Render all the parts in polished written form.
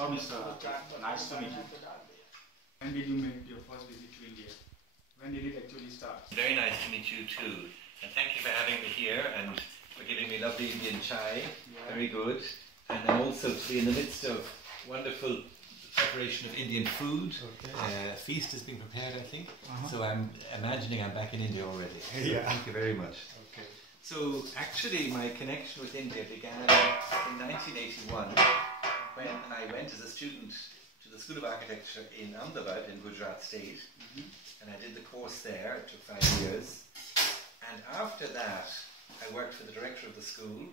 Hello, Mr. Nice to meet you. When did you make your first visit to India? When did it actually start? Very nice to meet you too. And thank you for having me here and for giving me lovely Indian chai. Yeah. Very good. And I'm also to be in the midst of wonderful preparation of Indian food. Okay. Feast has been prepared, I think. So I'm imagining I'm back in India already. Yeah. Thank you very much. Okay. So actually my connection with India began in 1981 when I went as a student to the School of Architecture in Ahmedabad in Gujarat State. And I did the course there. It took 5 years. And after that I worked for the director of the school.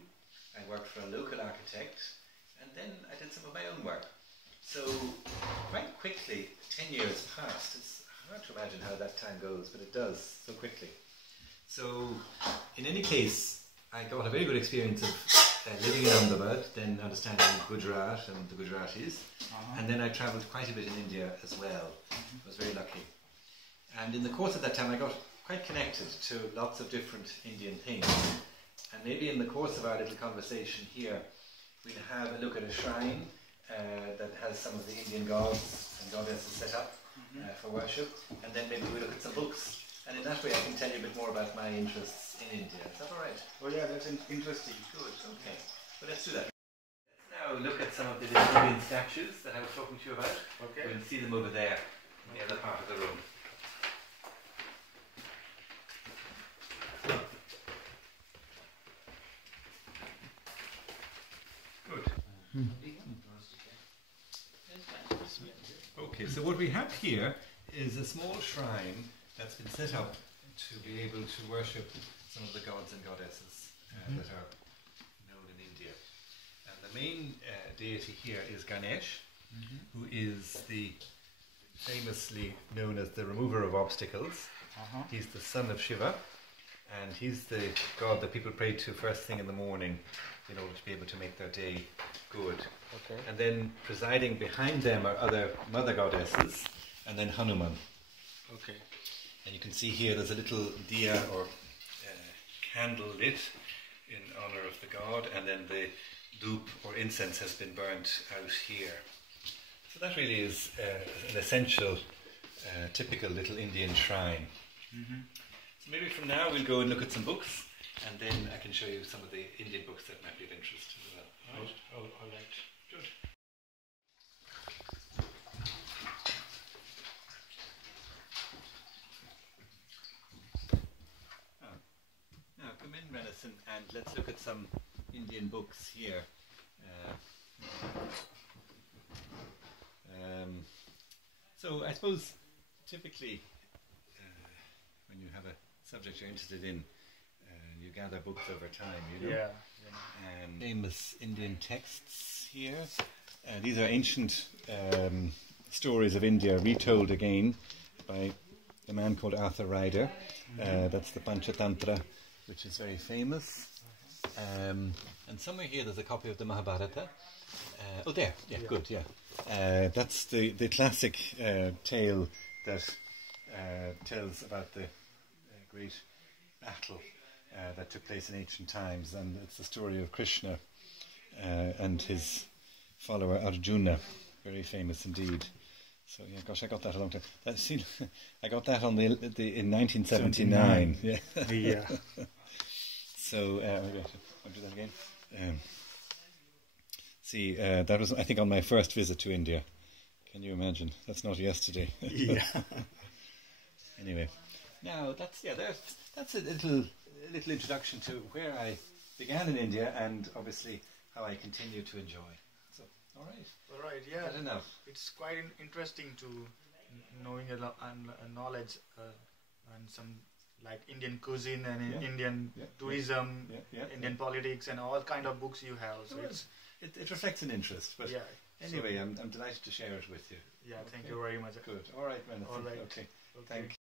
I worked for a local architect. And then I did some of my own work. So quite quickly, 10 years passed. It's hard to imagine how that time goes, but it does so quickly. So in any case, I got a very good experience of living in Ahmedabad, then understanding Gujarat and the Gujaratis. And then I travelled quite a bit in India as well. I was very lucky. And in the course of that time, I got quite connected to lots of different Indian things. And maybe in the course of our little conversation here, we'll have a look at a shrine that has some of the Indian gods and goddesses set up for worship, and then maybe we'll look at some books, and in that way I can tell you a bit more about my interests in India. Is that alright? Oh yeah, that's interesting. Good, okay. Well, let's do that. Let's now look at some of the little Indian statues that I was talking to you about. Okay. We'll see them over there, in the other part of the room. Okay, so what we have here is a small shrine that's been set up to be able to worship some of the gods and goddesses that are known in India. And the main deity here is Ganesh, who is the famously known as the remover of obstacles. He's the son of Shiva, and he's the god that people pray to first thing in the morning in order to be able to make their day good. Okay. And then presiding behind them are other mother goddesses, and then Hanuman. Okay. And you can see here there's a little diya or candle lit in honor of the god, and then the dhoop or incense has been burnt out here. So that really is an essential, typical little Indian shrine. So maybe from now we'll go and look at some books, and then I can show you some of the Indian books that might be of interest as well. All right. All right. Good. Now come in, Renison, and let's look at some Indian books here. So I suppose typically when you have a subject you're interested in, you gather books over time, you know. Yeah. Famous Indian texts here. These are ancient stories of India retold again by a man called Arthur Ryder. That's the Panchatantra, which is very famous. And somewhere here there's a copy of the Mahabharata. Oh, there. Yeah, good, yeah. That's the classic tale that tells about the great battle that took place in ancient times, and it's the story of Krishna and his follower Arjuna, very famous indeed. So yeah, gosh, I got that a long time. I got that on in 1979. Yeah. Yeah. So maybe I'll do that again. That was I think on my first visit to India. Can you imagine? That's not yesterday. Yeah. Anyway, now that's a little introduction to where I began in India and obviously how I continue to enjoy. So, all right, yeah. Good enough. It's quite interesting to knowing a knowledge and some like Indian cuisine and Indian tourism, Indian politics, and all kind of books you have. So it reflects an interest. But anyway, I'm delighted to share it with you. Yeah, thank you very much. Good. All right, man. All right. Okay. Thank you.